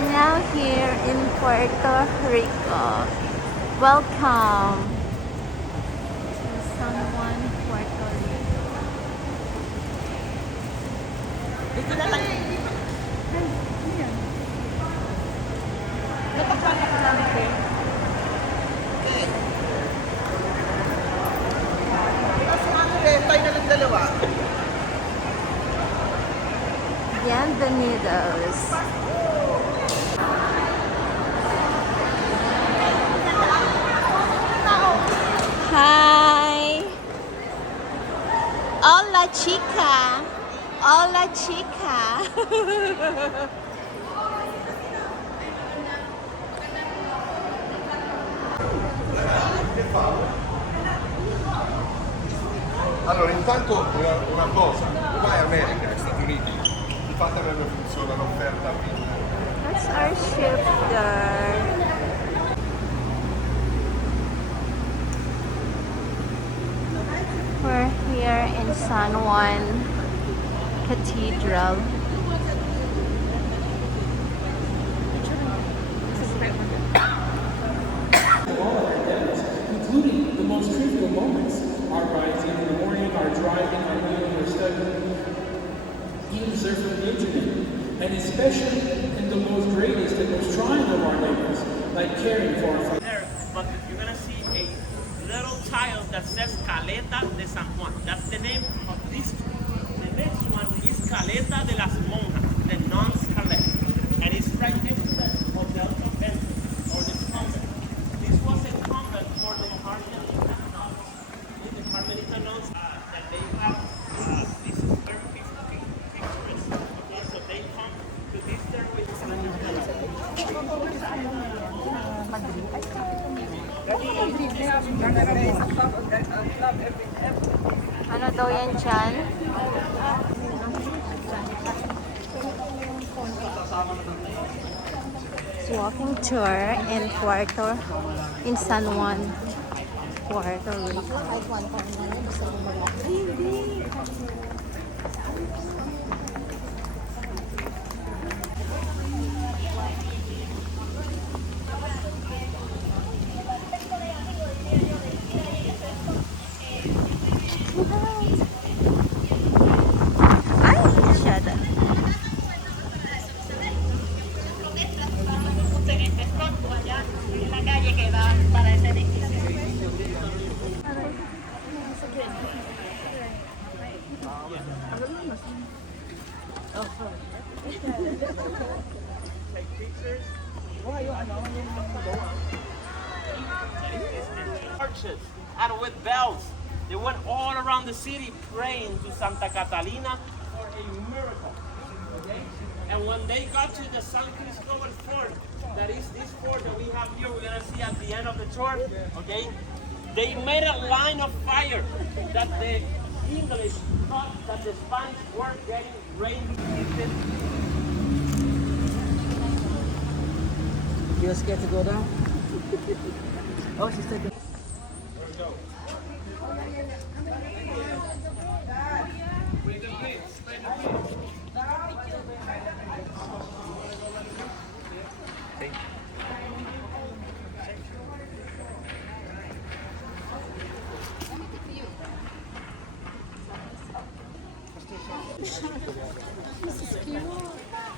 are now here in Puerto Rico. Welcome to San Juan, Puerto Rico. Dito na lang. Tayo na lang dalawa. Bienvenidos. Hi. Hola chica. Hola chica. Allora, intanto una cosa, vai a America, negli Stati Uniti, di fatto non funziona l'offerta a vita. That's our shifter. We're here in San Juan Cathedral. Including the most trivial moments, our rising in the morning, our driving, our meeting, our studying, even surfing the internet, and especially in the most greatest and most trying of our neighbors, like caring for our friends. There, but you're gonna see a little tile that says Caleta de San Juan. That's the name of this street. The next one is Caleta de las Monjas, the nuns' Caleta, and it's right next to the Hotel Convent or the convent. This was a convent for the Carmelita nuns. The Carmelita nuns that they have this is very picturesque. Okay, so they come to this stairway. Ano daw yan dyan? It's walking tour in San Juan, Puerto Rico. Ay, masyado. En este spot o allá en la calle que va para ese edificio. Churches and with bells. They went all around the city praying to Santa Catalina for a miracle. Okay? And when they got to the San Cristobal fort, that is this fort that we have here, we're gonna see at the end of the tour. Okay? They made a line of fire that the English thought that the Spanish were getting ready. You're scared to go down? Oh, she's taking.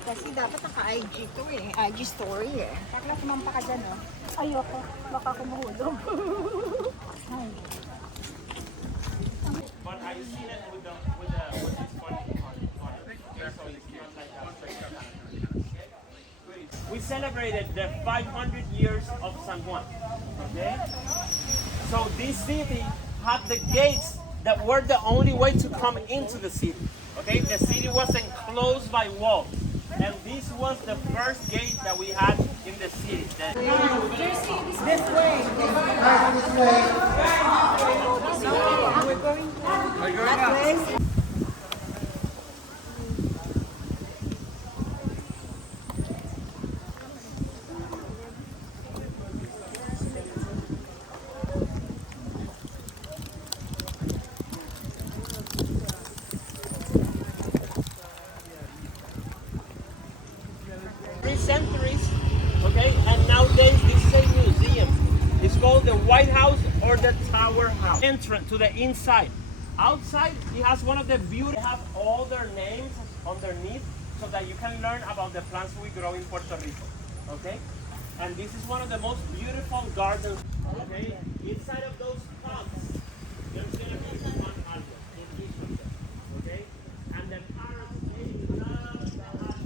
Kasi dapat naka-IG to eh. IG story eh. Bakla sumampa ka dyan, oh. Ayoko. Baka kumuhulog. Ay. But I seen it with this funny. So it's not like that. We celebrated the 500 years of San Juan. Okay? So this city had the gates that were the only way to come into the city. Okay? The city was enclosed by walls. And this was the first gate that we had in the city. centuries Okay, and nowadays this is a museum. It's called the White House or the Tower House. Entrance to the inside. Outside, it has one of the beauty. They have all their names underneath so that you can learn about the plants we grow in Puerto Rico. Okay, and this is one of the most beautiful gardens. Okay, inside of those tubs, there's gonna be one arbor in each of them. Okay, and the parrots they love the arbor.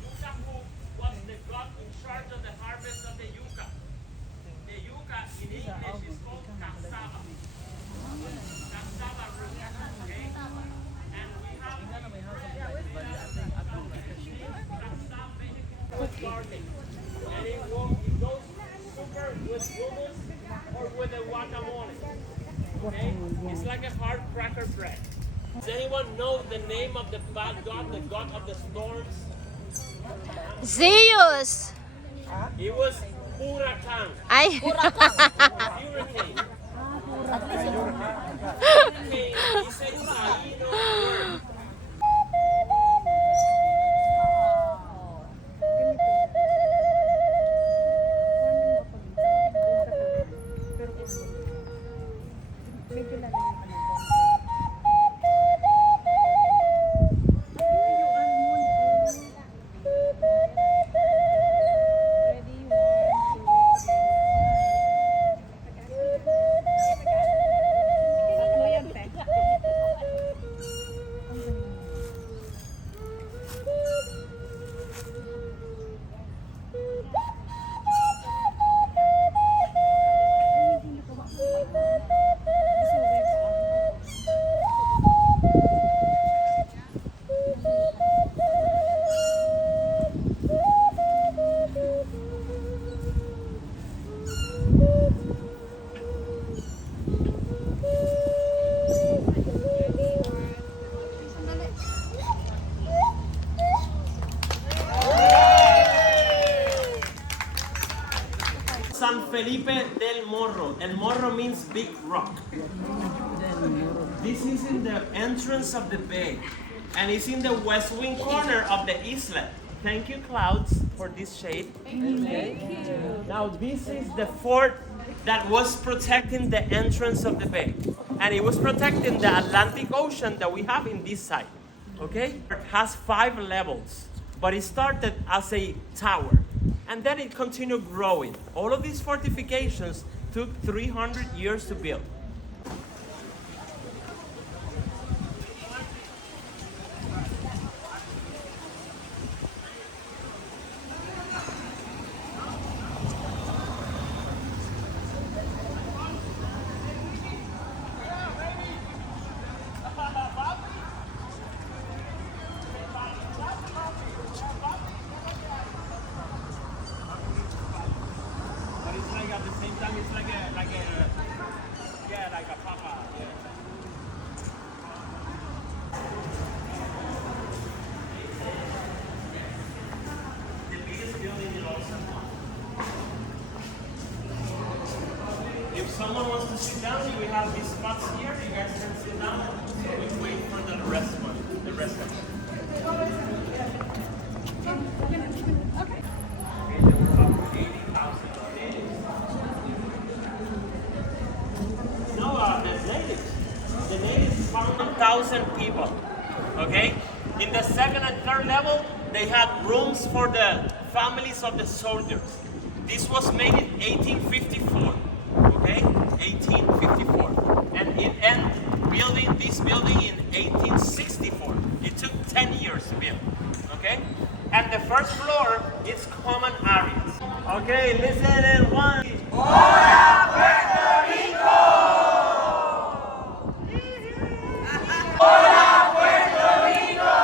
Yucca was the god in charge of the harvest of the yucca. The yucca in English is called cassava. Cassava root. Okay? And we have cassava garden. And it goes super with hummus or with a guacamole. Okay? It's like a hard cracker bread. Does anyone know the name of the bad god, the god of the storms? Zeus! It was Huracan. Ay! Hurricane. Hurricane is a Taino word. San Felipe del Morro. El Morro means big rock. This is in the entrance of the bay, and it's in the west wing corner of the islet. Thank you, clouds, for this shade. Thank you. Now this is the fort that was protecting the entrance of the bay, and it was protecting the Atlantic Ocean that we have in this side. Okay, it has 5 levels, but it started as a tower. And then it continued growing. All of these fortifications took 300 years to build. But it's like at the same time, it's like a papa. Yeah. The biggest building in Old San Juan. If someone wants to sit down, we have these spots here. You guys can sit down. So we wait for the rest one. The rest of them. Okay. There were about 80,000 natives. No, the natives found 1,000 people. Okay? In the second and third level, they had rooms for the families of the soldiers. This was made in 1854. Okay? 1854. And it ended building this building in 1864. It took 10 years to build. Okay? And the first floor is common areas. Okay, listen in one. Hola, Puerto Rico! Hola, Puerto Rico!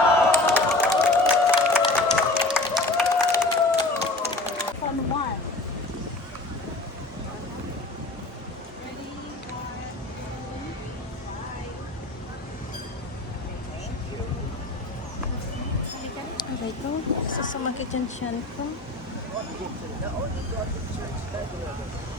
Fun one. Aray ko, sasamakit yung tiyan ko. The only go to church regularly.